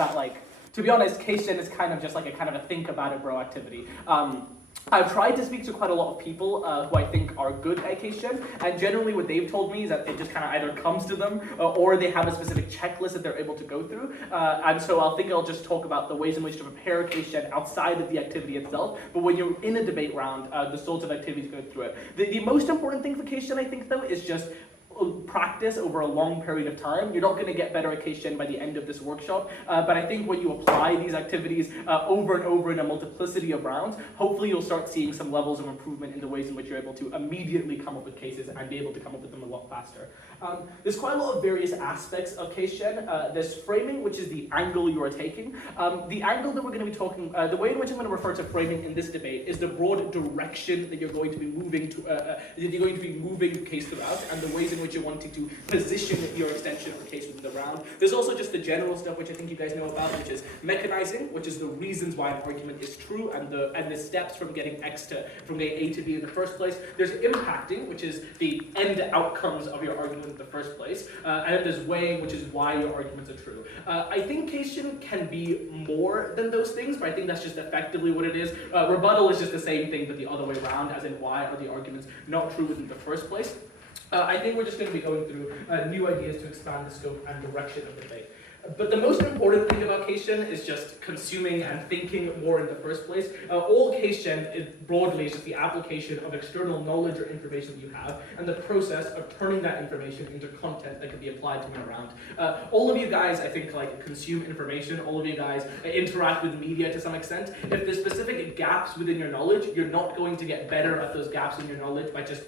that, like, to be honest, case gen is kind of just like a kind of a think about it bro activity. I've tried to speak to quite a lot of people who I think are good at case gen, and generally what they've told me is that it just kind of either comes to them or they have a specific checklist that they're able to go through. And so I'll just talk about the ways in which to prepare a case gen outside of the activity itself. But when you're in a debate round, the sorts of activities go through it. The most important thing for case gen, I think, though, is just practice over a long period of time. You're not going to get better at case gen by the end of this workshop, but I think when you apply these activities over and over in a multiplicity of rounds, hopefully you'll start seeing some levels of improvement in the ways in which you're able to immediately come up with cases and be able to come up with them a lot faster. There's quite a lot of various aspects of case gen. There's framing, which is the angle you are taking. The angle that we're going to be talking, the way in which I'm going to refer to framing in this debate is the broad direction that you're going to be moving to, that you're going to be moving the case throughout, and the ways in which you're wanting to position your extension of the case within the round. There's also just the general stuff, which I think you guys know about, which is mechanizing, which is the reasons why an argument is true and the steps from getting from getting A to B in the first place. There's impacting, which is the end outcomes of your argument in the first place, and then there's weighing, which is why your arguments are true. I think case gen can be more than those things, but I think that's just effectively what it is. Rebuttal is just the same thing, but the other way around, as in why are the arguments not true within the first place. I think we're just going to be going through new ideas to expand the scope and direction of the debate. But the most important thing about case gen is just consuming and thinking more in the first place. All case gen is broadly just the application of external knowledge or information that you have, and the process of turning that information into content that can be applied to win a round. All of you guys, I think, like consume information. All of you guys interact with media to some extent. If there's specific gaps within your knowledge, you're not going to get better at those gaps in your knowledge by just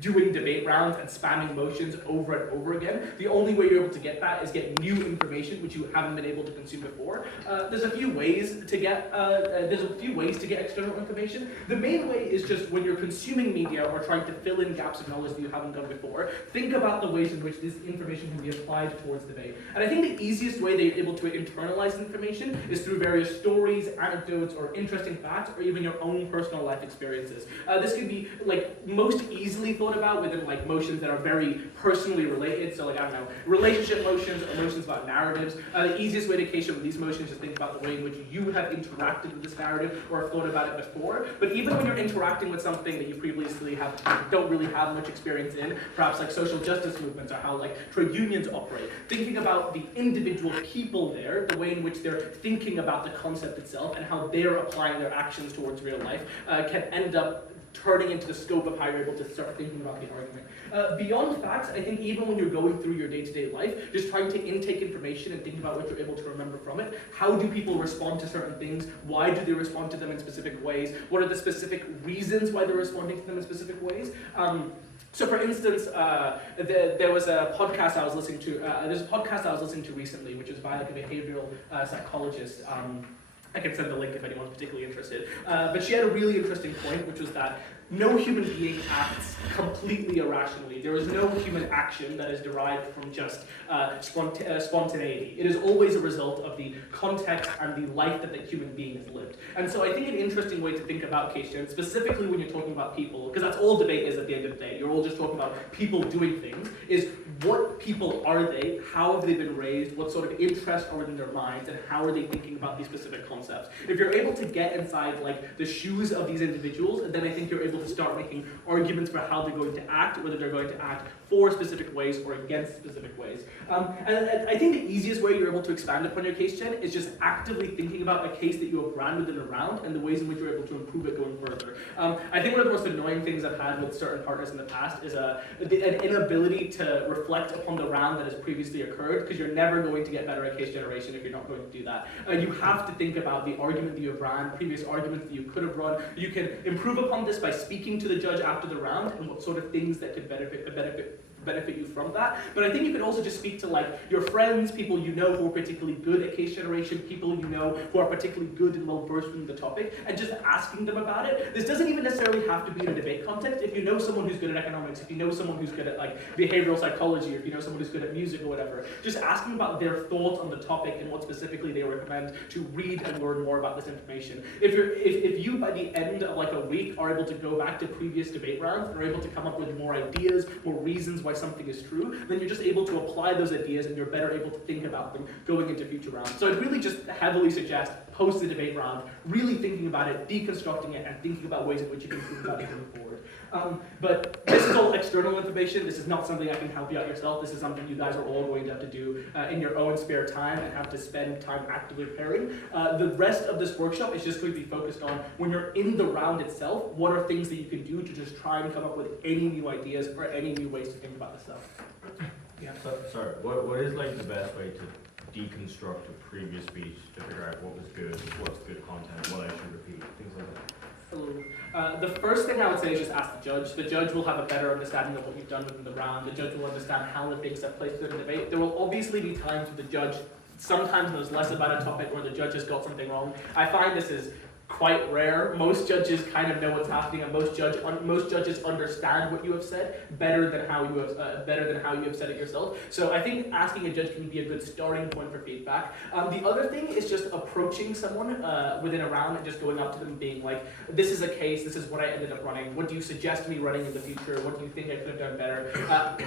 doing debate rounds and spamming motions over and over again. The only way you're able to get that is get new information which you haven't been able to consume before. There's a few ways to get external information. The main way is just when you're consuming media or trying to fill in gaps of knowledge that you haven't done before, think about the ways in which this information can be applied towards debate. And I think the easiest way that you're able to internalize information is through various stories, anecdotes, or interesting facts, or even your own personal life experiences. This could be like most easily thought about within like motions that are very personally related. So like, I don't know, relationship motions or motions about narratives. The easiest way to case with these motions is think about the way in which you have interacted with this narrative or have thought about it before. But even when you're interacting with something that you previously don't really have much experience in, perhaps like social justice movements or how like trade unions operate, thinking about the individual people there, the way in which they're thinking about the concept itself and how they're applying their actions towards real life can end up turning into the scope of how you're able to start thinking about the argument. Beyond facts, I think even when you're going through your day-to-day life, just trying to intake information and think about what you're able to remember from it. How do people respond to certain things? Why do they respond to them in specific ways? What are the specific reasons why they're responding to them in specific ways? So for instance, there was a podcast I was listening to, recently, which was by like a behavioral psychologist. I can send the link if anyone's particularly interested. But she had a really interesting point, which was that no human being acts completely irrationally. There is no human action that is derived from just spontaneity. It is always a result of the context and the life that the human being has lived. And so I think an interesting way to think about case gen, specifically when you're talking about people, because that's all debate is at the end of the day, you're all just talking about people doing things, is what people are they, how have they been raised, what sort of interests are in their minds, and how are they thinking about these specific concepts. If you're able to get inside like the shoes of these individuals, then I think you're able to start making arguments for how they're going to act, whether they're going to act for specific ways or against specific ways. And I think the easiest way you're able to expand upon your case gen is just actively thinking about a case that you have ran within a round and the ways in which you're able to improve it going further. I think one of the most annoying things I've had with certain partners in the past is an inability to reflect upon the round that has previously occurred, because you're never going to get better at case generation if you're not going to do that. You have to think about the argument that you have ran, previous arguments that you could have run. You can improve upon this by speaking to the judge after the round and what sort of things that could benefit you from that. But I think you could also just speak to like your friends, people you know who are particularly good at case generation, people you know who are particularly good and well versed in the topic, and just asking them about it. This doesn't even necessarily have to be in a debate context. If you know someone who's good at economics, if you know someone who's good at like behavioral psychology, or if you know someone who's good at music or whatever, just asking about their thoughts on the topic and what specifically they recommend to read and learn more about this information. If you by the end of like a week are able to go back to previous debate rounds and are able to come up with more ideas, more reasons why why something is true, then you're just able to apply those ideas and you're better able to think about them going into future rounds. So I'd really just heavily suggest, post the debate round, really thinking about it, deconstructing it, and thinking about ways in which you can think about it going forward. But this is all external information. This is not something I can help you out yourself. This is something you guys are all going to have to do in your own spare time and have to spend time actively preparing. The rest of this workshop is just going to be focused on, when you're in the round itself, what are things that you can do to just try and come up with any new ideas or any new ways to think about this stuff. Yeah. Sorry, what is like the best way to deconstruct a previous speech to figure out what was good, what's good content, what I should repeat, things like that? The first thing I would say is just ask the judge. The judge will have a better understanding of what you've done within the round. The judge will understand how the things have placed within the debate. There will obviously be times with the judge, sometimes knows less about a topic or the judge has got something wrong. I find this is quite rare. Most judges kind of know what's happening, and most judges understand what you have said better than how you have said it yourself. So I think asking a judge can be a good starting point for feedback. The other thing is just approaching someone within a round and just going up to them and being like, "This is a case. This is what I ended up running. What do you suggest me running in the future? What do you think I could have done better?"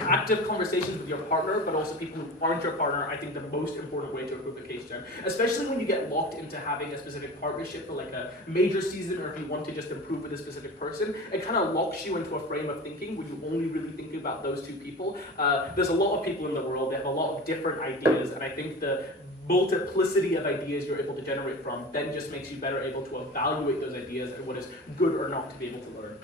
Active conversations with your partner, but also people who aren't your partner, I think the most important way to improve the case, especially when you get locked into having a specific partnership for like a major season, or if you want to just improve with a specific person, it kind of locks you into a frame of thinking where you only really think about those two people. There's a lot of people in the world, they have a lot of different ideas, and I think the multiplicity of ideas you're able to generate from then just makes you better able to evaluate those ideas and what is good or not to be able to learn.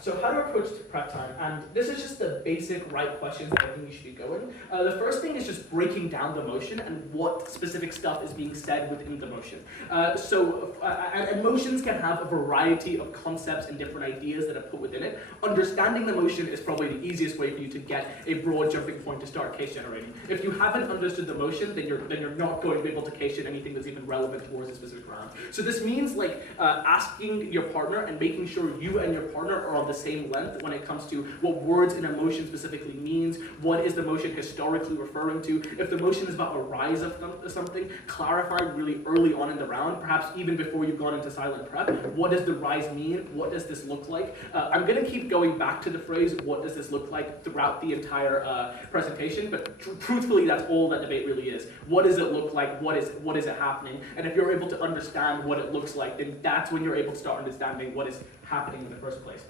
So how to approach prep time, and this is just the basic right questions that I think you should be going. The first thing is just breaking down the motion and what specific stuff is being said within the motion. And motions can have a variety of concepts and different ideas that are put within it. Understanding the motion is probably the easiest way for you to get a broad jumping point to start case generating. If you haven't understood the motion, then you're not going to be able to case gen anything that's even relevant towards a specific round. So this means like asking your partner and making sure you and your partner are on the same length when it comes to what words in a motion specifically means, what is the motion historically referring to. If the motion is about a rise of something, clarify really early on in the round, perhaps even before you've gone into silent prep. What does the rise mean? What does this look like? I'm going to keep going back to the phrase, what does this look like, throughout the entire presentation, but truthfully, that's all that debate really is. What does it look like? What is it happening? And if you're able to understand what it looks like, then that's when you're able to start understanding what is happening in the first place.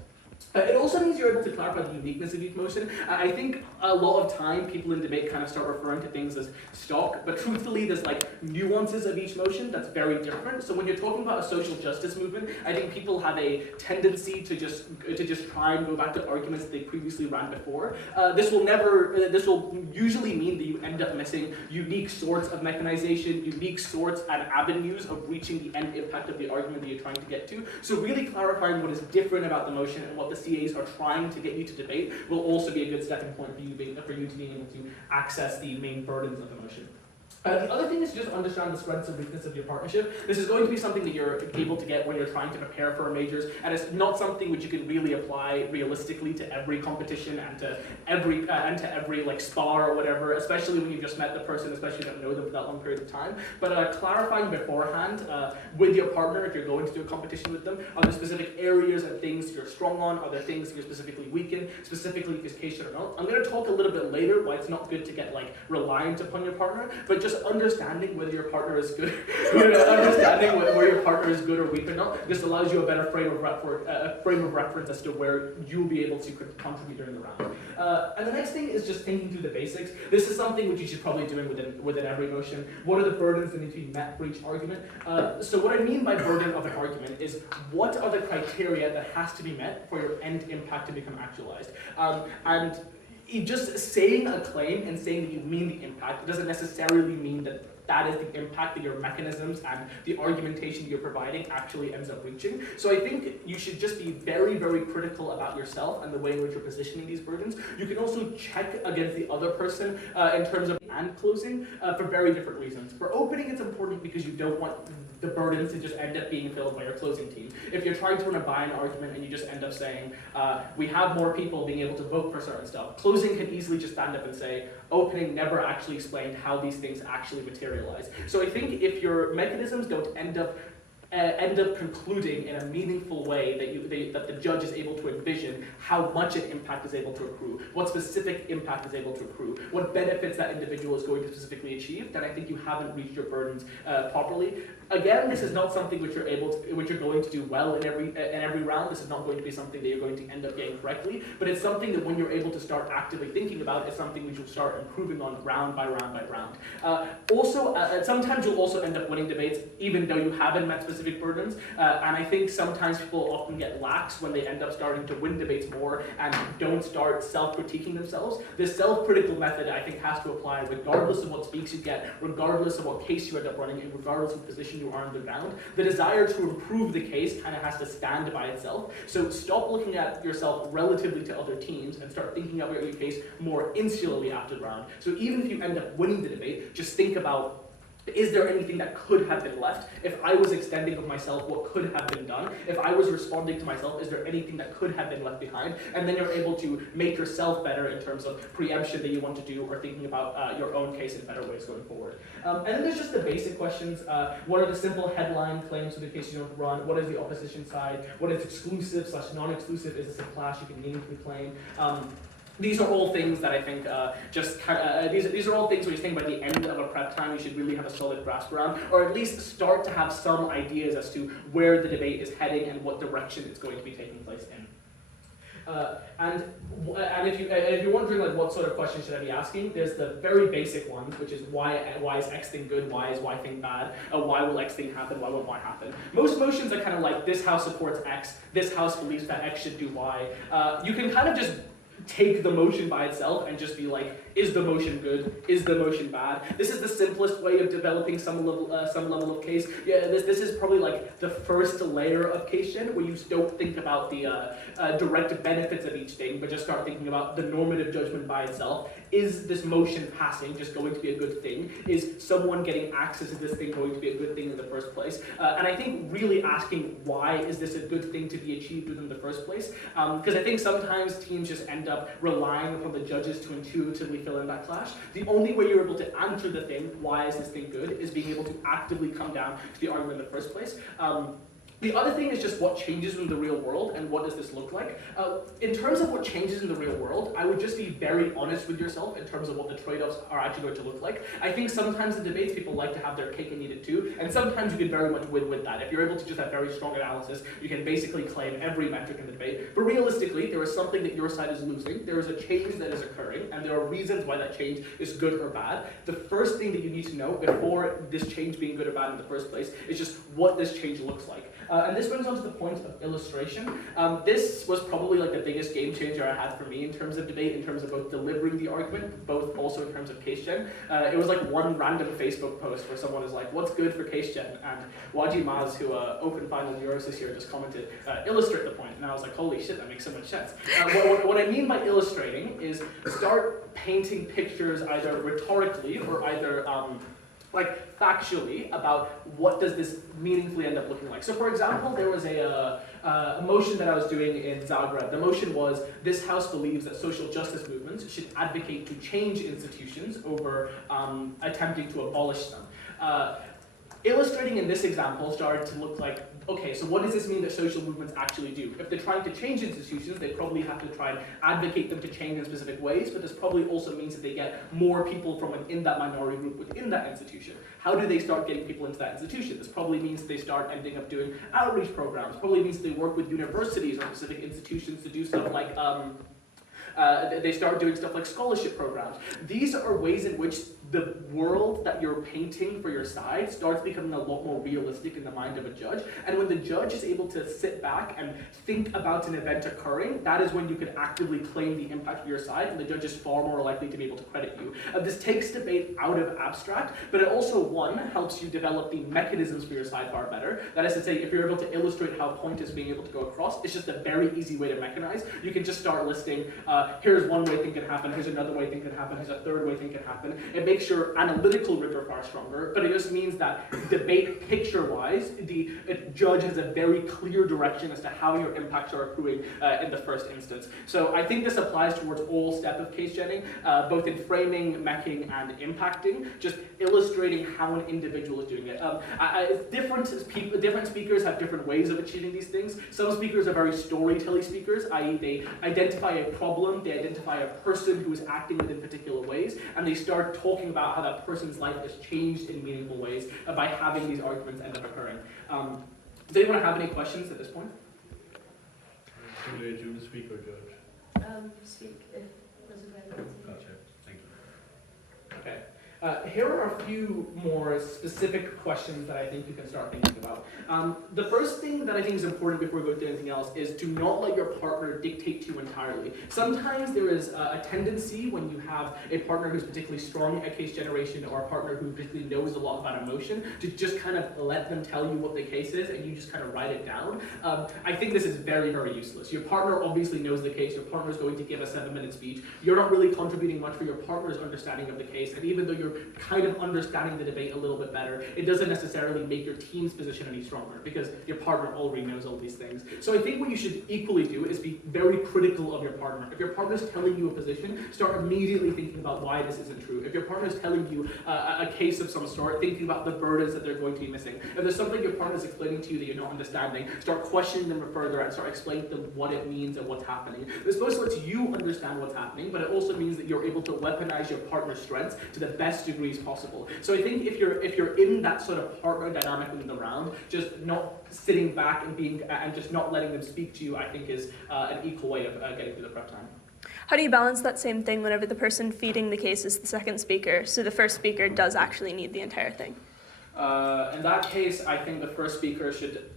It also means you're able to clarify the uniqueness of each motion. I think a lot of time people in debate kind of start referring to things as stock, but truthfully there's like nuances of each motion that's very different. So when you're talking about a social justice movement, I think people have a tendency to just try and go back to arguments that they previously ran before. This will usually mean that you end up missing unique sorts of mechanization, unique sorts and avenues of reaching the end impact of the argument that you're trying to get to. So really clarifying what is different about the motion and what the CAs are trying to get you to debate will also be a good stepping point for you to being able to access the main burdens of the motion. The other thing is to just understand the strengths and weaknesses of your partnership. This is going to be something that you're able to get when you're trying to prepare for majors, and it's not something which you can really apply realistically to every competition and to every like spar or whatever, especially when you've just met the person, especially if you don't know them for that long period of time. But clarifying beforehand with your partner, if you're going to do a competition with them, are there specific areas and things you're strong on? Are there things you're specifically weak in, specifically if it's case or not? I'm going to talk a little bit later why it's not good to get like reliant upon your partner, but just understanding whether your partner is good, understanding where your partner is good or weak or not, this allows you a better frame of reference as to where you'll be able to contribute during the round. And the next thing is just thinking through the basics. This is something which you should probably do within every motion. What are the burdens that need to be met for each argument? So what I mean by burden of an argument is what are the criteria that has to be met for your end impact to become actualized. And just saying a claim and saying that you mean the impact doesn't necessarily mean that that is the impact that your mechanisms and the argumentation you're providing actually ends up reaching. So I think you should just be very, very critical about yourself and the way in which you're positioning these burdens. You can also check against the other person in terms of and closing for very different reasons. For opening, it's important because you don't want the burdens to just end up being filled by your closing team. If you're trying to run a buy-in argument and you just end up saying, we have more people being able to vote for certain stuff, closing can easily just stand up and say, opening never actually explained how these things actually materialize. So I think if your mechanisms don't end up end up concluding in a meaningful way that the judge is able to envision how much an impact is able to accrue, what specific impact is able to accrue, what benefits that individual is going to specifically achieve, then I think you haven't reached your burdens properly. Again, this is not something which you're going to do well in every round. This is not going to be something that you're going to end up getting correctly, but it's something that when you're able to start actively thinking about, it's something which you'll start improving on round by round by round. Sometimes you'll also end up winning debates even though you haven't met specific burdens, and I think sometimes people often get lax when they end up starting to win debates more and don't start self-critiquing themselves. This self-critical method, I think, has to apply regardless of what speaks you get, regardless of what case you end up running, and regardless of position you are on the ground. The desire to improve the case kind of has to stand by itself. So stop looking at yourself relatively to other teams and start thinking about your case more insularly after the round. So even if you end up winning the debate, just think about, is there anything that could have been left? If I was extending of myself, what could have been done? If I was responding to myself, is there anything that could have been left behind? And then you're able to make yourself better in terms of preemption that you want to do, or thinking about your own case in better ways going forward. And then there's just the basic questions. What are the simple headline claims for the case you don't run? What is the opposition side? What is exclusive / non-exclusive? Is this a clash you can meaningfully claim? These are all things that I think these are all things when you think by the end of a prep time you should really have a solid grasp around, or at least start to have some ideas as to where the debate is heading and what direction it's going to be taking place in. And if you're wondering like what sort of questions should I be asking, there's the very basic ones, which is why is X thing good, why is Y thing bad, why will X thing happen, why won't Y happen. Most motions are kind of like this house supports X, this house believes that X should do Y. You can kind of just take the motion by itself and just be like, is the motion good? Is the motion bad? This is the simplest way of developing some level of case. Yeah, this is probably like the first layer of cation where you don't think about the direct benefits of each thing, but just start thinking about the normative judgment by itself. Is this motion passing just going to be a good thing? Is someone getting access to this thing going to be a good thing in the first place? And I think really asking why is this a good thing to be achieved within the first place? Because I think sometimes teams just end up relying upon the judges to intuitively fill in that clash. The only way you're able to answer the thing, why is this thing good, is being able to actively come down to the argument in the first place. The other thing is just what changes in the real world and what does this look like. In terms of what changes in the real world, I would just be very honest with yourself in terms of what the trade-offs are actually going to look like. I think sometimes in debates people like to have their cake and eat it too, and sometimes you can very much win with that. If you're able to just have very strong analysis, you can basically claim every metric in the debate. But realistically, there is something that your side is losing, there is a change that is occurring, and there are reasons why that change is good or bad. The first thing that you need to know before this change being good or bad in the first place is just what this change looks like. And this brings on to the point of illustration. This was probably like the biggest game changer I had for me in terms of debate, in terms of both delivering the argument, both also in terms of case gen. It was like one random Facebook post where someone is like, what's good for case gen? And Waji Maz, who opened final Euros this year, just commented, illustrate the point. And I was like, holy shit, that makes so much sense. What I mean by illustrating is start painting pictures either rhetorically or either like factually about what does this meaningfully end up looking like. So for example, there was a motion that I was doing in Zagreb. The motion was, this house believes that social justice movements should advocate to change institutions over attempting to abolish them. Illustrating in this example started to look like, okay, so what does this mean that social movements actually do? If they're trying to change institutions, they probably have to try and advocate them to change in specific ways, but this probably also means that they get more people from within that minority group within that institution. How do they start getting people into that institution? This probably means they start ending up doing outreach programs, probably means they work with universities or specific institutions to do stuff like they start doing stuff like scholarship programs. These are ways in which the world that you're painting for your side starts becoming a lot more realistic in the mind of a judge. And when the judge is able to sit back and think about an event occurring, that is when you can actively claim the impact of your side, and the judge is far more likely to be able to credit you. This takes debate out of abstract, but it also, one, helps you develop the mechanisms for your side far better. That is to say, if you're able to illustrate how a point is being able to go across, it's just a very easy way to mechanize. You can just start listing, here's one way thing can happen, here's another way thing can happen, here's a third way thing can happen. It makes your analytical rigor far stronger, but it just means that debate picture-wise, the judge has a very clear direction as to how your impacts are accruing in the first instance. So I think this applies towards all steps of case genning, both in framing, meching, and impacting, just illustrating how an individual is doing it. Different speakers have different ways of achieving these things. Some speakers are very storytelling speakers, i.e. they identify a problem, they identify a person who is acting within particular ways, and they start talking about how that person's life has changed in meaningful ways by having these arguments end up occurring. Does anyone have any questions at this point? Do you speak or judge? Speak if there's availability. Gotcha. Thank you. Okay. Here are a few more specific questions that I think you can start thinking about. The first thing that I think is important before we go to anything else is do not let your partner dictate to you entirely. Sometimes there is a tendency when you have a partner who's particularly strong at case generation or a partner who particularly knows a lot about emotion to just kind of let them tell you what the case is and you just kind of write it down. I think this is very, very useless. Your partner obviously knows the case. Your partner is going to give a 7-minute speech. You're not really contributing much for your partner's understanding of the case, and even though you're kind of understanding the debate a little bit better, it doesn't necessarily make your team's position any stronger because your partner already knows all these things. So I think what you should equally do is be very critical of your partner. If your partner's telling you a position, start immediately thinking about why this isn't true. If your partner's telling you a case of some sort, thinking about the burdens that they're going to be missing. If there's something your partner's explaining to you that you're not understanding, start questioning them further and start explaining to them what it means and what's happening. This both lets you understand what's happening, but it also means that you're able to weaponize your partner's strengths to the best degrees possible. So I think if you're in that sort of partner dynamic within the round, just not sitting back and just not letting them speak to you, I think is an equal way of getting through the prep time. How do you balance that same thing whenever the person feeding the case is the second speaker, so the first speaker does actually need the entire thing? In that case, I think the first speaker should,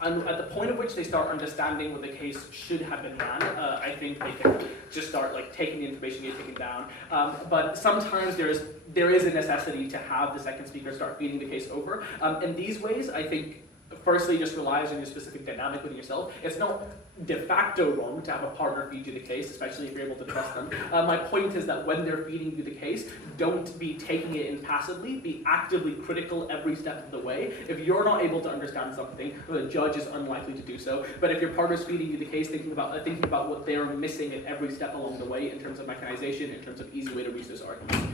at the point at which they start understanding what the case should have been ran, I think they can just start taking the information you're taking down. But sometimes there is a necessity to have the second speaker start feeding the case over. In these ways, I think firstly just relies on your specific dynamic with yourself. It's not de facto wrong to have a partner feed you the case, especially if you're able to trust them. My point is that when they're feeding you the case, don't be taking it in passively, be actively critical every step of the way. If you're not able to understand something, the judge is unlikely to do so. But if your partner's feeding you the case, thinking about what they're missing at every step along the way in terms of mechanization, in terms of easy way to reach those arguments.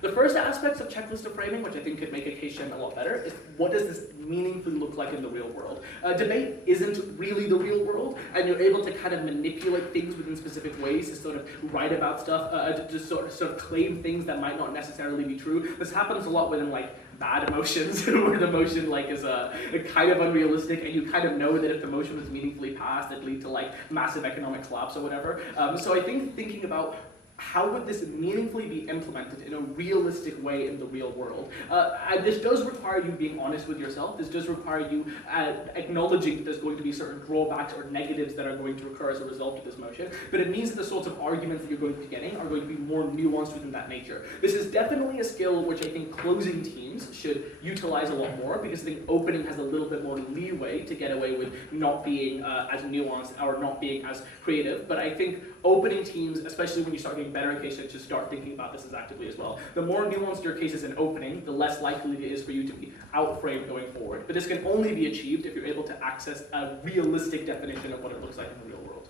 The first aspects of checklist of framing, which I think could make a case gen a lot better, is what does this meaningfully look like in the real world? Debate isn't really the real world, and you're able to kind of manipulate things within specific ways to sort of write about stuff, to sort of claim things that might not necessarily be true. This happens a lot within bad emotions, where the motion is kind of unrealistic, and you kind of know that if the motion was meaningfully passed, it'd lead to massive economic collapse or whatever. So I think thinking about how would this meaningfully be implemented in a realistic way in the real world? And this does require you being honest with yourself. This does require you acknowledging that there's going to be certain drawbacks or negatives that are going to occur as a result of this motion. But it means that the sorts of arguments that you're going to be getting are going to be more nuanced within that nature. This is definitely a skill which I think closing teams should utilize a lot more, because I think opening has a little bit more leeway to get away with not being as nuanced or not being as creative. But I think opening teams, especially when you start getting better at cases, to start thinking about this as actively as well. The more nuanced your case is in opening, the less likely it is for you to be out-framed going forward. But this can only be achieved if you're able to access a realistic definition of what it looks like in the real world.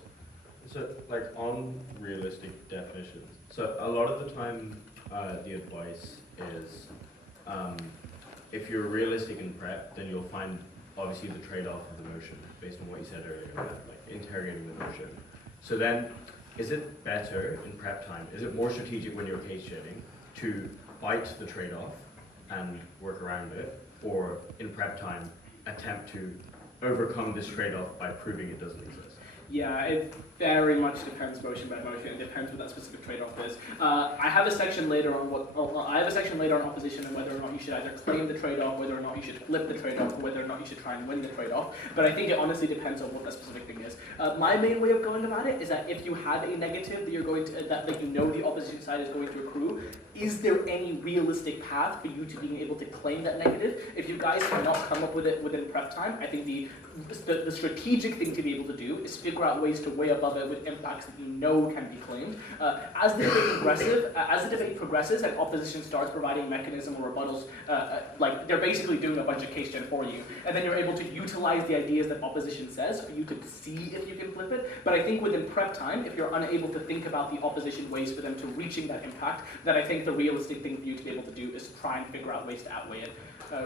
So, on realistic definitions, so a lot of the time the advice is if you're realistic in prep, then you'll find obviously the trade-off of the motion, based on what you said earlier, interrogating the motion. So then, is it better in prep time? Is it more strategic when you're case genning to bite the trade-off and work around it, or in prep time attempt to overcome this trade-off by proving it doesn't exist? Yeah, it very much depends motion by motion. It depends what that specific trade-off is. I have a section later on opposition and whether or not you should either claim the trade-off, whether or not you should flip the trade-off, or whether or not you should try and win the trade-off. But I think it honestly depends on what that specific thing is. My main way of going about it is that if you have a negative that you're going to that you know the opposition side is going to accrue, is there any realistic path for you to being able to claim that negative? If you guys cannot come up with it within prep time, I think the strategic thing to be able to do is figure out ways to way above it with impacts that you know can be claimed. As the debate progresses and opposition starts providing mechanism or rebuttals, like they're basically doing a bunch of case gen for you, and then you're able to utilize the ideas that opposition says for you to see if you can flip it. But I think within prep time, if you're unable to think about the opposition ways for them to reaching that impact, then I think the realistic thing for you to be able to do is try and figure out ways to outweigh it.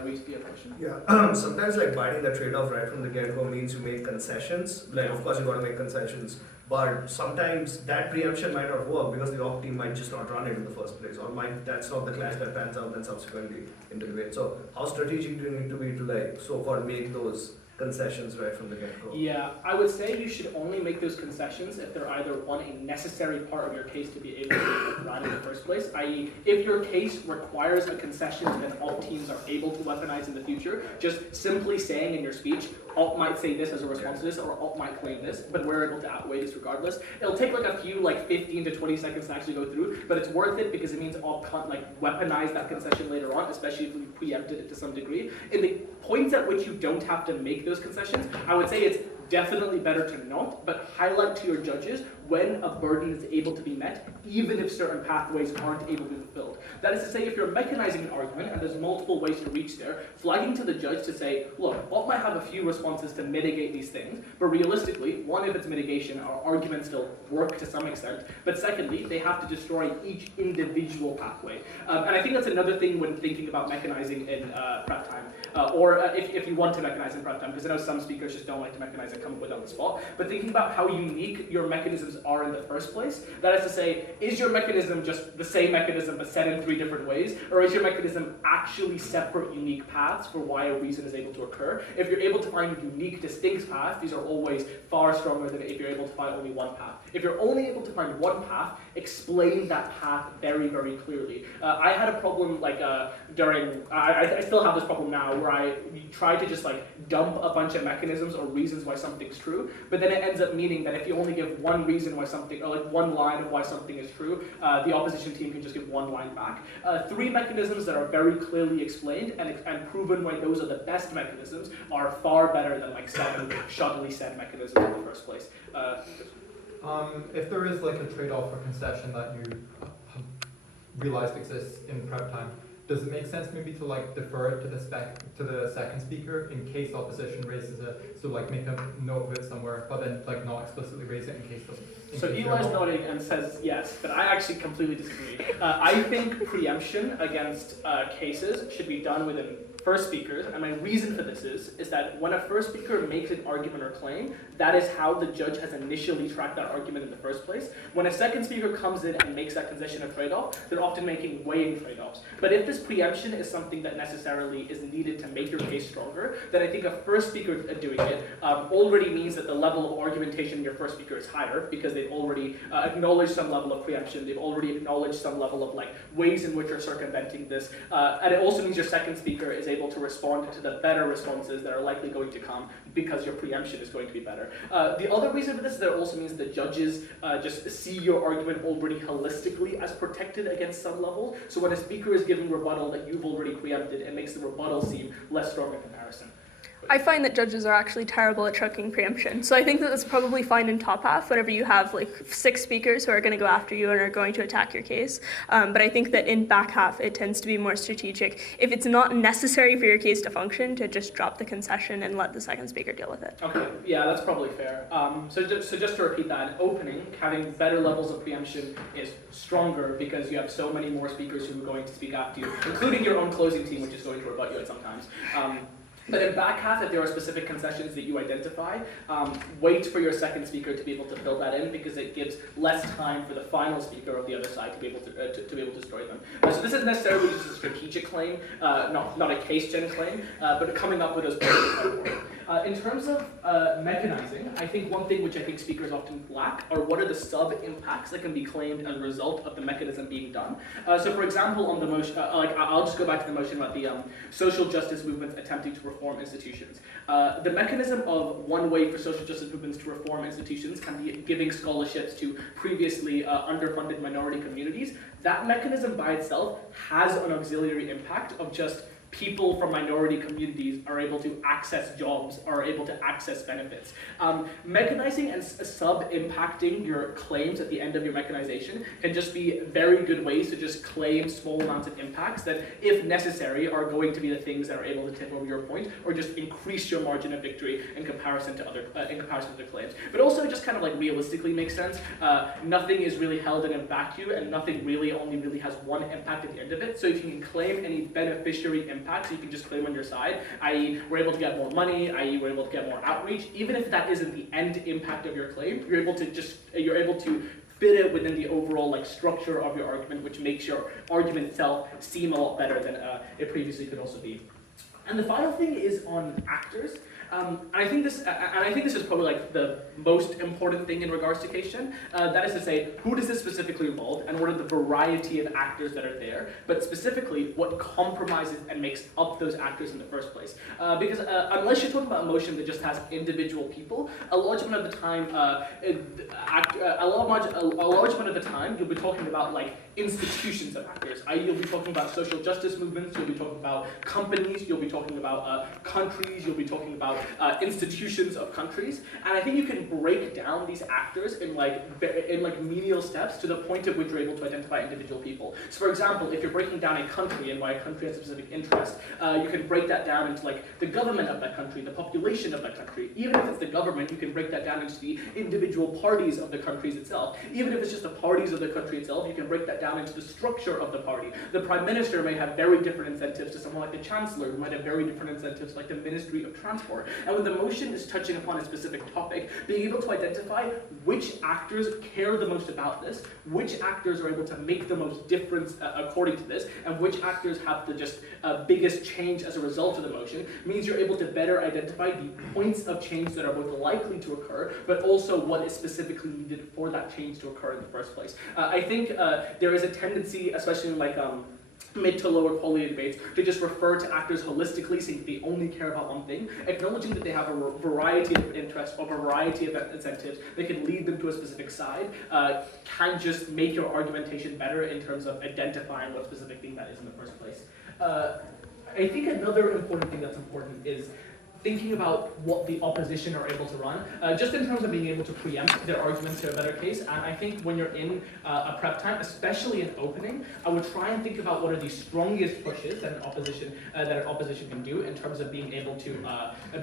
Reese, do you have a question? Yeah, sometimes like buying the trade-off right from the get-go means you make concessions. Like, of course, you got to make concessions, but sometimes that preemption might not work because the op team might just not run it in the first place, or that's not the clash that pans out then subsequently in the debate. So, how strategic do you need to be to like so-called make those concessions right from the get-go? Yeah, I would say you should only make those concessions if they're either one, a necessary part of your case to be able to run in the first place, i.e. if your case requires a concession that alt teams are able to weaponize in the future, just simply saying in your speech, alt might say this as a response to this, or alt might claim this, but we're able to outweigh this regardless. It'll take like a few, like 15 to 20 seconds to actually go through, but it's worth it because it means alt can't like weaponize that concession later on, especially if we preempted it to some degree. In the points at which you don't have to make those concessions, I would say it's definitely better to not, but highlight to your judges when a burden is able to be met, even if certain pathways aren't able to be fulfilled. That is to say, if you're mechanizing an argument and there's multiple ways to reach there, flagging to the judge to say, look, alt might have a few responses to mitigate these things, but realistically, one, if it's mitigation, our arguments still work to some extent, but secondly, they have to destroy each individual pathway. And I think that's another thing when thinking about mechanizing in prep time, or if you want to mechanize in prep time, because I know some speakers just don't like to mechanize and come up with on the spot, but thinking about how unique your mechanisms are in the first place. That is to say, is your mechanism just the same mechanism but set in 3 different ways, or is your mechanism actually separate unique paths for why a reason is able to occur? If you're able to find unique distinct paths, these are always far stronger than if you're able to find only one path. If you're only able to find one path, explain that path very, very clearly. I had a problem like I still have this problem now where I try to just like dump a bunch of mechanisms or reasons why something's true, but then it ends up meaning that if you only give one reason why something, or like one line of why something is true, the opposition team can just give one line back. 3 mechanisms that are very clearly explained and proven why those are the best mechanisms are far better than like 7 shoddily said mechanisms in the first place. If there is like a trade-off or concession that you have realized exists in prep time, does it make sense maybe to like defer it to the second speaker in case opposition raises it? So like make a note of it somewhere, but then like not explicitly raise it in case doesn't. So Eli's nodding and says yes, but I actually completely disagree. I think preemption against cases should be done within first speakers, and my reason for this is that when a first speaker makes an argument or claim, that is how the judge has initially tracked that argument in the first place. When a second speaker comes in and makes that concession a trade-off, they're often making weighing trade-offs. But if this preemption is something that necessarily is needed to make your case stronger, then I think a first speaker doing it already means that the level of argumentation in your first speaker is higher because they've already acknowledged some level of preemption, they've already acknowledged some level of like ways in which you're circumventing this, and it also means your second speaker is able to respond to the better responses that are likely going to come because your preemption is going to be better. The other reason for this is that it also means the judges just see your argument already holistically as protected against some level. So when a speaker is giving rebuttal that you've already preempted, it makes the rebuttal seem less strong in comparison. I find that judges are actually terrible at tracking preemption. So I think that that's probably fine in top half whenever you have like 6 speakers who are going to go after you and are going to attack your case. But I think that in back half, it tends to be more strategic. If it's not necessary for your case to function, to just drop the concession and let the second speaker deal with it. Okay, yeah, that's probably fair. So just to repeat that, in opening, having better levels of preemption is stronger because you have so many more speakers who are going to speak after you, including your own closing team, which is going to rebut you at sometimes. But in back half, if there are specific concessions that you identify, wait for your second speaker to be able to fill that in because it gives less time for the final speaker of the other side to be able to destroy them. So this isn't necessarily just a strategic claim, not a case gen claim, but coming up with those points. In terms of mechanizing, I think one thing which I think speakers often lack are what are the sub-impacts that can be claimed as a result of the mechanism being done. So for example, on the motion, I'll just go back to the motion about the social justice movements attempting to reform institutions. The mechanism of one way for social justice movements to reform institutions can be giving scholarships to previously underfunded minority communities. That mechanism by itself has an auxiliary impact of just people from minority communities are able to access jobs, are able to access benefits. Mechanizing and sub-impacting your claims at the end of your mechanization can just be very good ways to just claim small amounts of impacts that, if necessary, are going to be the things that are able to tip over your point or just increase your margin of victory in comparison to other claims. But also just kind of like realistically makes sense. Nothing is really held in a vacuum, and nothing really only really has one impact at the end of it. So if you can claim any beneficiary impacts, you can just claim on your side, i.e. we're able to get more money, i.e. we're able to get more outreach. Even if that isn't the end impact of your claim, you're able to fit it within the overall like structure of your argument, which makes your argument itself seem a lot better than it previously could also be. And the final thing is on actors. And I think this is probably like the most important thing in regards to Cation. That is to say, who does this specifically involve, and what are the variety of actors that are there? But specifically, what compromises and makes up those actors in the first place? Because unless you're talking about a motion that just has individual people, a large amount of the time, you'll be talking about like institutions of actors. You'll be talking about social justice movements. You'll be talking about companies. You'll be talking about countries. You'll be talking about institutions of countries, and I think you can break down these actors in menial steps to the point at which you're able to identify individual people. So, for example, if you're breaking down a country and why a country has a specific interest, you can break that down into like the government of that country, the population of that country. Even if it's the government, you can break that down into the individual parties of the countries itself. Even if it's just the parties of the country itself, you can break that down into the structure of the party. The Prime Minister may have very different incentives to someone like the Chancellor, who might have very different incentives like the Ministry of Transport. And when the motion is touching upon a specific topic, being able to identify which actors care the most about this, which actors are able to make the most difference according to this, and which actors have the biggest change as a result of the motion, means you're able to better identify the points of change that are both likely to occur, but also what is specifically needed for that change to occur in the first place. I think there is a tendency, especially in like mid to lower quality debates, to just refer to actors holistically, saying they only care about one thing, acknowledging that they have a variety of interests or a variety of incentives that can lead them to a specific side, can just make your argumentation better in terms of identifying what specific thing that is in the first place. I think another important thing that's important is thinking about what the opposition are able to run, just in terms of being able to preempt their arguments to a better case. And I think when you're in a prep time, especially in opening, I would try and think about what are the strongest pushes that an opposition can do in terms of being able to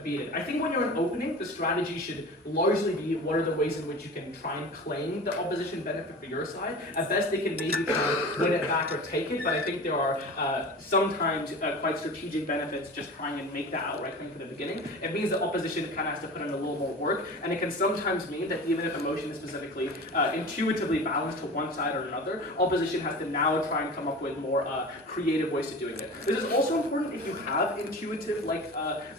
beat it. I think when you're in opening, the strategy should largely be what are the ways in which you can try and claim the opposition benefit for your side. At best, they can maybe try and win it back or take it, but I think there are sometimes quite strategic benefits just trying and make that outright claim for the beginning. It means that opposition kind of has to put in a little more work, and it can sometimes mean that even if a motion is specifically intuitively balanced to one side or another, opposition has to now try and come up with more creative ways to doing it. This is also important if you have intuitive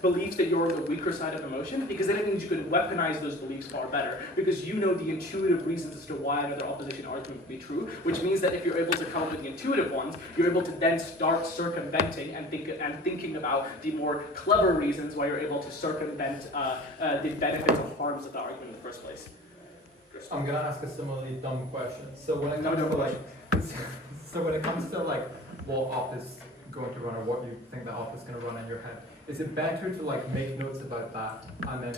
beliefs that you're on the weaker side of the motion, because then it means you can weaponize those beliefs far better, because you know the intuitive reasons as to why another opposition argument would be true, which means that if you're able to come up with the intuitive ones, you're able to then start circumventing and thinking about the more clever reasons why you're able to circumvent the benefits or harms of the argument in the first place. I'm gonna ask a similarly dumb question. So when it comes to what op is going to run or what you think the op is going to run in your head, is it better to make notes about that and then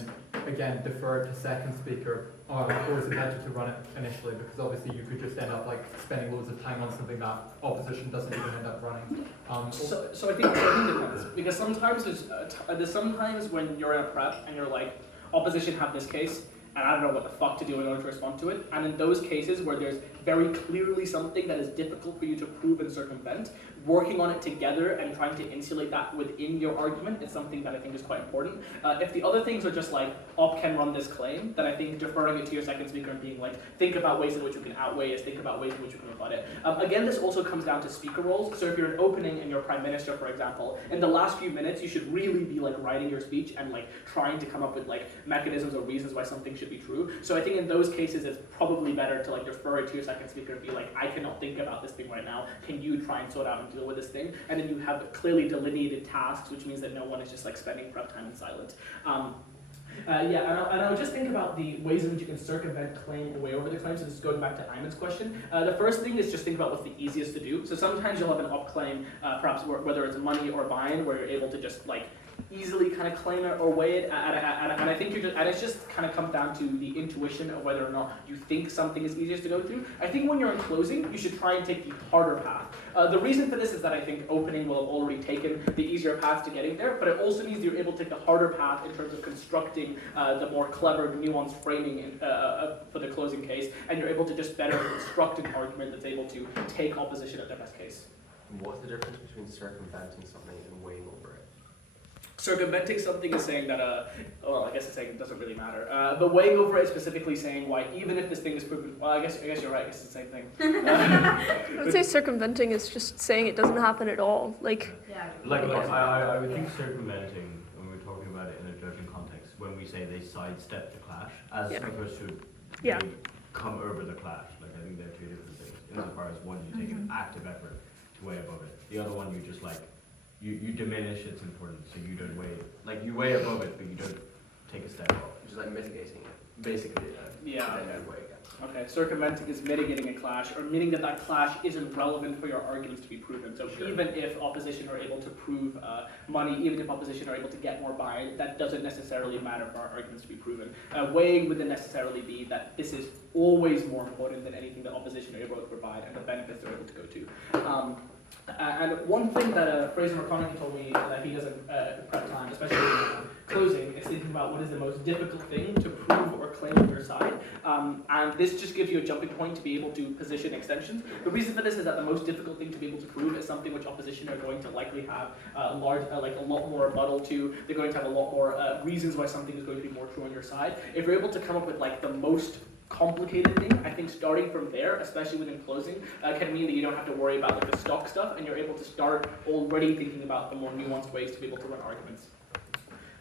again defer to second speaker, or is it better to run it initially, because obviously you could just end up spending loads of time on something that opposition doesn't even end up running. So I think it depends, because sometimes there's sometimes when you're in a prep and you're like, opposition have this case, and I don't know what the fuck to do in order to respond to it. And in those cases where there's very clearly something that is difficult for you to prove and circumvent, working on it together and trying to insulate that within your argument is something that I think is quite important. If the other things are just op can run this claim, then I think deferring it to your second speaker and being think about ways in which you can outweigh it, think about ways in which you can rebut it. Again, this also comes down to speaker roles. So if you're an opening and you're Prime Minister, for example, in the last few minutes, you should really be writing your speech and trying to come up with mechanisms or reasons why something should be true. So I think in those cases, it's probably better to defer it to your second speaker and be I cannot think about this thing right now. Can you try and sort out and deal with this thing? And then you have clearly delineated tasks, which means that no one is just spending prep time in silence. And I would just think about the ways in which you can circumvent claim or way over the claim. So this is going back to Ayman's question. The first thing is just think about what's the easiest to do. So sometimes you'll have an up claim, perhaps whether it's money or bind, where you're able to just like easily kind of claim it or weigh it, and I think it's just kind of comes down to the intuition of whether or not you think something is easiest to go through. I think when you're in closing, you should try and take the harder path. The reason for this is that I think opening will have already taken the easier path to getting there, but it also means you're able to take the harder path in terms of constructing the more clever, nuanced framing for the closing case, and you're able to just better construct an argument that's able to take opposition at their best case. What's the difference between circumventing something and weighing over it? Circumventing something is saying that, well, I guess it's saying it doesn't really matter. But weighing over it is specifically saying why, even if this thing is proven, well, I guess you're right, I guess it's the same thing. I would say circumventing is just saying it doesn't happen at all. Like, Yeah. Like, I would think circumventing, when we're talking about it in a judging context, when we say they sidestep the clash, as opposed to Yeah. they come over the clash. Like, I think they're two different things. Insofar as one, you take an active effort to weigh above it. The other one, you just like, you diminish its importance, so you don't weigh, like you weigh above it, but you don't take a step off. Just like mitigating it, basically. Yeah. And then weigh again. Okay, circumventing is mitigating a clash, or meaning that that clash isn't relevant for your arguments to be proven. So Sure. even if opposition are able to prove money, even if opposition are able to get more buy-in, that doesn't necessarily matter for our arguments to be proven. Weighing wouldn't necessarily be that this is always more important than anything that opposition are able to provide and the benefits they're able to go to. And one thing that Fraser McConaughey told me that he does at prep time, especially in closing, is thinking about what is the most difficult thing to prove or claim on your side. And this just gives you a jumping point to be able to position extensions. The reason for this is that the most difficult thing to be able to prove is something which opposition are going to likely have a lot more rebuttal to. They're going to have a lot more reasons why something is going to be more true on your side. If you're able to come up with like the most complicated thing, I think starting from there, especially within closing, can mean that you don't have to worry about like the stock stuff, and you're able to start already thinking about the more nuanced ways to be able to run arguments.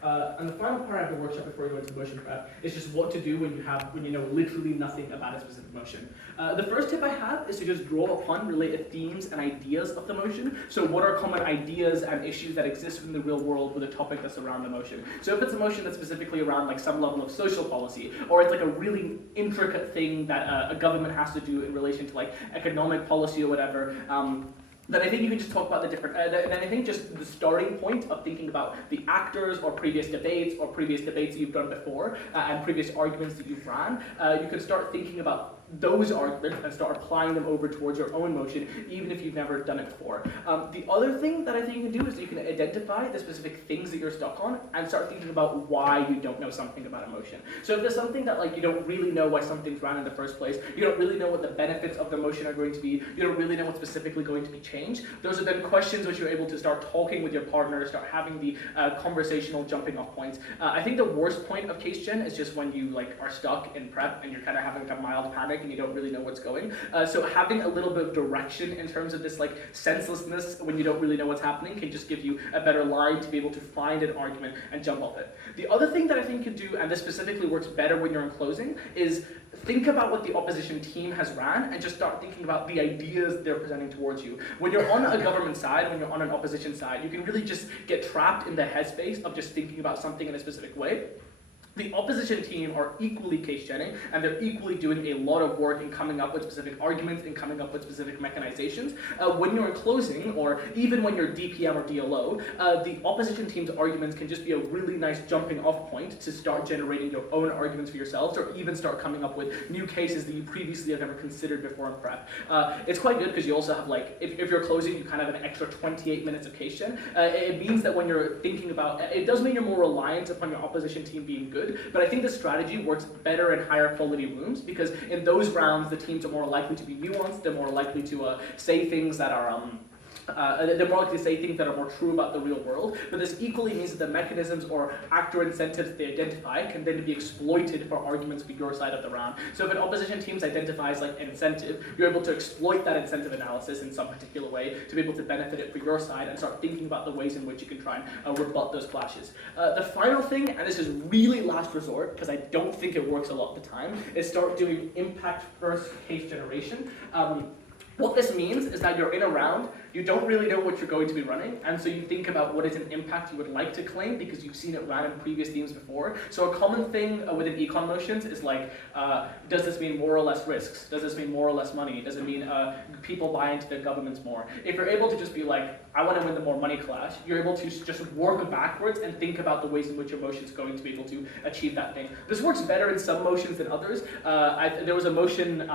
And the final part of the workshop before we go into motion prep is just what to do when you know literally nothing about a specific motion. The first tip I have is to just draw upon related themes and ideas of the motion. So what are common ideas and issues that exist in the real world with a topic that's around the motion? So if it's a motion that's specifically around like some level of social policy, or it's like a really intricate thing that a government has to do in relation to like economic policy or whatever, then I think you can just talk about the different, then I think just the starting point of thinking about the actors or previous debates that you've done before and previous arguments that you've ran, you can start thinking about those arguments and start applying them over towards your own motion, even if you've never done it before. The other thing that I think you can do is you can identify the specific things that you're stuck on and start thinking about why you don't know something about a motion. So if there's something that like you don't really know why something's ran in the first place, you don't really know what the benefits of the motion are going to be, you don't really know what's specifically going to be changed, those are then questions which you're able to start talking with your partner, start having the conversational jumping off points. I think the worst point of case gen is just when you like are stuck in prep and you're kind of having like a mild panic and you don't really know what's going. So having a little bit of direction in terms of this like senselessness when you don't really know what's happening can just give you a better line to be able to find an argument and jump off it. The other thing that I think you can do, and this specifically works better when you're in closing, is think about what the opposition team has ran and just start thinking about the ideas they're presenting towards you. When you're on a government side, when you're on an opposition side, you can really just get trapped in the headspace of just thinking about something in a specific way. The opposition team are equally case-genning, and they're equally doing a lot of work in coming up with specific arguments and coming up with specific mechanizations. When you're in closing, or even when you're DPM or DLO, the opposition team's arguments can just be a really nice jumping off point to start generating your own arguments for yourselves, or even start coming up with new cases that you previously have never considered before in prep. It's quite good because you also have, like, if you're closing, you kind of have an extra 28 minutes of case gen. It means that when you're thinking about, it does mean you're more reliant upon your opposition team being good, but I think the strategy works better in higher quality rooms because in those rounds the teams are more likely to be nuanced, they're more likely to say things that are they're more likely to say things that are more true about the real world, but this equally means that the mechanisms or actor incentives they identify can then be exploited for arguments for your side of the round. So if an opposition team identifies like an incentive, you're able to exploit that incentive analysis in some particular way to be able to benefit it for your side and start thinking about the ways in which you can try and rebut those clashes. The final thing, and this is really last resort because I don't think it works a lot of the time, is start doing impact first case generation. What this means is that you're in a round, you don't really know what you're going to be running, and so you think about what is an impact you would like to claim because you've seen it ran in previous themes before. So a common thing within econ motions is like, does this mean more or less risks? Does this mean more or less money? Does it mean people buy into their governments more? If you're able to just be like, I want to win the more money clash, you're able to just work backwards and think about the ways in which your motion is going to be able to achieve that thing. This works better in some motions than others. There was a motion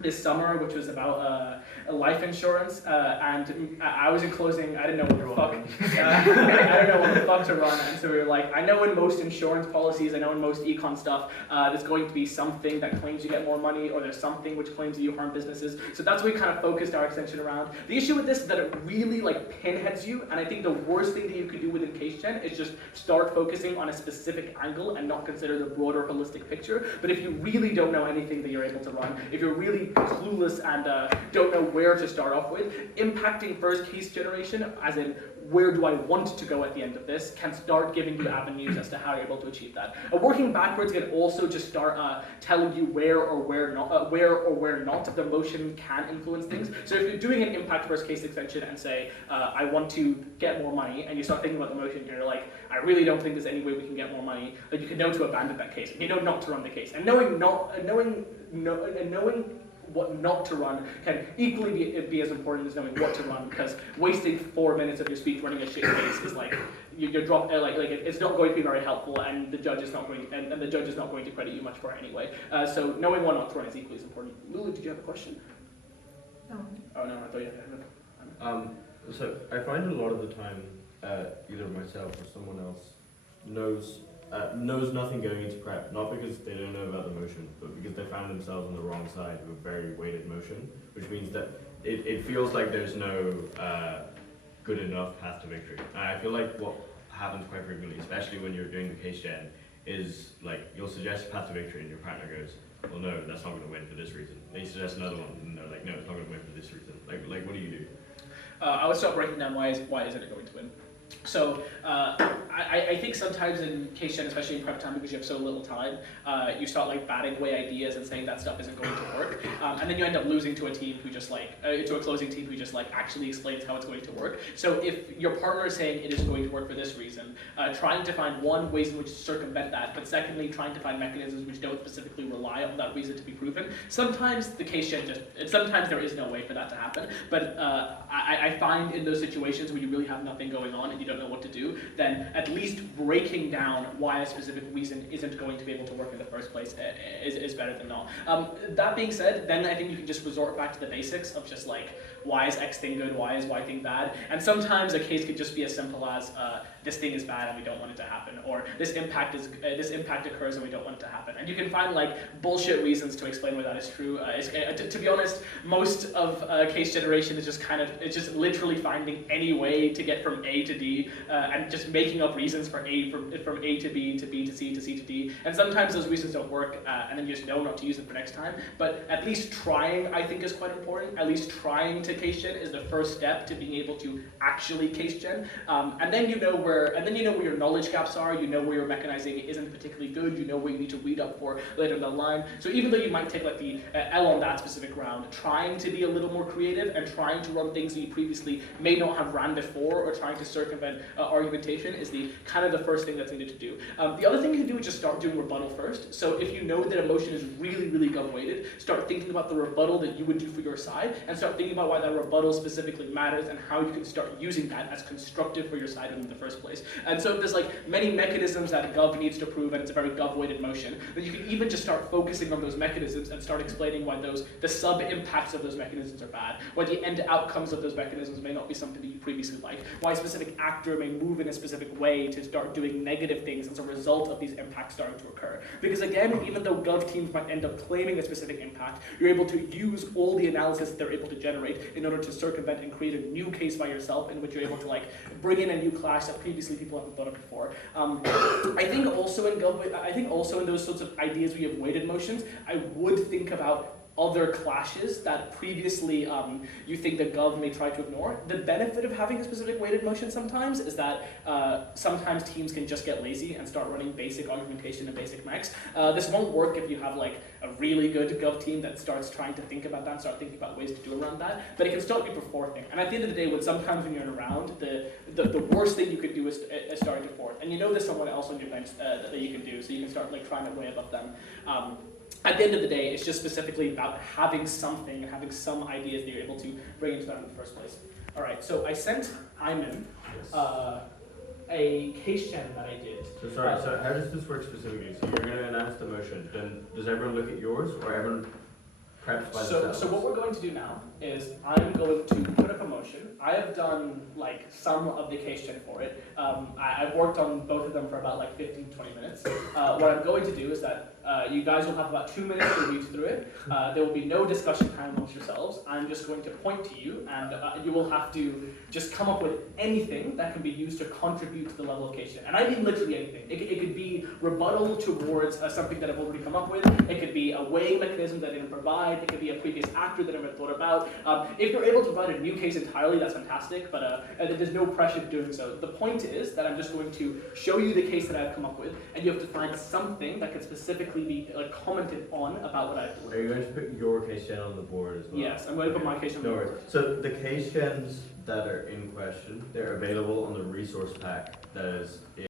this summer, which was about life insurance, and I was in closing. I didn't know what the fuck. I don't know what the fuck to run, and so we were like, I know in most insurance policies, I know in most econ stuff, there's going to be something that claims you get more money, or there's something which claims that you harm businesses. So that's what we kind of focused our extension around. The issue with this is that it really like pinheads you, and I think the worst thing that you could do within case gen is just start focusing on a specific angle and not consider the broader holistic picture. But if you really don't know anything that you're able to run, if you're really clueless and don't know where to start off with, impacting first case generation, as in where do I want to go at the end of this, can start giving you avenues as to how you're able to achieve that. Working backwards can also just start telling you where or where not the motion can influence things. So if you're doing an impact first case extension and say, I want to get more money, and you start thinking about the motion, and you're like, I really don't think there's any way we can get more money, then you can know to abandon that case. You know not to run the case. And knowing what not to run can equally be as important as knowing what to run, because wasting 4 minutes of your speech running a shit case is like you're it's not going to be very helpful, and the judge is not going to, and the judge is not going to credit you much for it anyway. So knowing what not to run is equally as important. Lulu, did you have a question? No. Oh no, I thought you had So I find a lot of the time, either myself or someone else knows nothing going into prep, not because they don't know about the motion, but because they found themselves on the wrong side of a very weighted motion, which means that it feels like there's no good enough path to victory. And I feel like what happens quite frequently, especially when you're doing the case gen, is like you'll suggest a path to victory and your partner goes, well no, that's not going to win for this reason. Then you suggest another one and they're like, no, it's not going to win for this reason. Like what do you do? I would start breaking down why isn't it going to win. So I think sometimes in case gen, especially in prep time, because you have so little time, you start like batting away ideas and saying that stuff isn't going to work, and then you end up losing to a team who just like to a closing team who just like actually explains how it's going to work. So if your partner is saying it is going to work for this reason, trying to find one ways in which to circumvent that, but secondly trying to find mechanisms which don't specifically rely on that reason to be proven. Sometimes the case gen sometimes there is no way for that to happen, but I find in those situations where you really have nothing going on and you don't know what to do, then at least breaking down why a specific reason isn't going to be able to work in the first place is better than not. That being said, then I think you can just resort back to the basics of just like, why is X thing good, why is Y thing bad? And sometimes a case could just be as simple as, this thing is bad and we don't want it to happen, or this impact occurs and we don't want it to happen. And you can find like bullshit reasons to explain why that is true. To be honest, most of case generation is just it's just literally finding any way to get from A to D, and just making up reasons for from A to B to B to C to C to D. And sometimes those reasons don't work, and then you just know not to use them for next time. But at least trying, I think, is quite important. At least trying to case gen is the first step to being able to actually case gen. And then you know where your knowledge gaps are. You know where your mechanizing isn't particularly good. You know where you need to read up for later down the line. So even though you might take like the L on that specific round, trying to be a little more creative and trying to run things that you previously may not have ran before, or trying to circumvent argumentation is the first thing that's needed to do. The other thing you can do is just start doing rebuttal first. So if you know that a motion is really, really gov-weighted, start thinking about the rebuttal that you would do for your side, and start thinking about why that rebuttal specifically matters and how you can start using that as constructive for your side in the first place. And so if there's like many mechanisms that gov needs to prove and it's a very gov-weighted motion, then you can even just start focusing on those mechanisms and start explaining why the sub-impacts of those mechanisms are bad, why the end outcomes of those mechanisms may not be something that you previously liked, why a specific actor may move in a specific way to start doing negative things as a result of these impacts starting to occur. Because again, even though gov teams might end up claiming a specific impact, you're able to use all the analysis that they're able to generate in order to circumvent and create a new case by yourself in which you're able to like bring in a new clash that previously people haven't thought of before. I think also in those sorts of ideas where you have weighted motions, I would think about other clashes that previously you think the gov may try to ignore. The benefit of having a specific weighted motion sometimes is that sometimes teams can just get lazy and start running basic argumentation and basic mechs. This won't work if you have like a really good gov team that starts trying to think about that, start thinking about ways to do around that, but it can still be performing. And at the end of the day, sometimes when you're in a round, the worst thing you could do is starting to fourth. And you know there's someone else on your bench that you can do, so you can start like trying to way above them. At the end of the day, it's just specifically about having something and having some ideas that you're able to bring into that in the first place. All right, so I sent Ayman a case gen that I did. So sorry, so how does this work specifically? So you're going to announce the motion, then does everyone look at yours, or everyone preps by themselves? So what we're going to do now is I'm going to put up a motion. I have done like some of the case gen for it. I've worked on both of them for about like 15, 20 minutes. What I'm going to do is that you guys will have about 2 minutes to read through it. There will be no discussion time amongst yourselves. I'm just going to point to you, and you will have to just come up with anything that can be used to contribute to the level of case gen. And I mean literally anything. It could be rebuttal towards something that I've already come up with. It could be a weighing mechanism that I didn't provide. It could be a previous actor that I haven't thought about. If you're able to provide a new case entirely, that's fantastic, but there's no pressure to doing so. The point is that I'm just going to show you the case that I've come up with, and you have to find something that can specifically be commented on about what I've done. Are you going to put your case gen on the board as well? Yes, I'm going to put my case on the No board. worries. So the case gens that are in question, they're available on the resource pack that is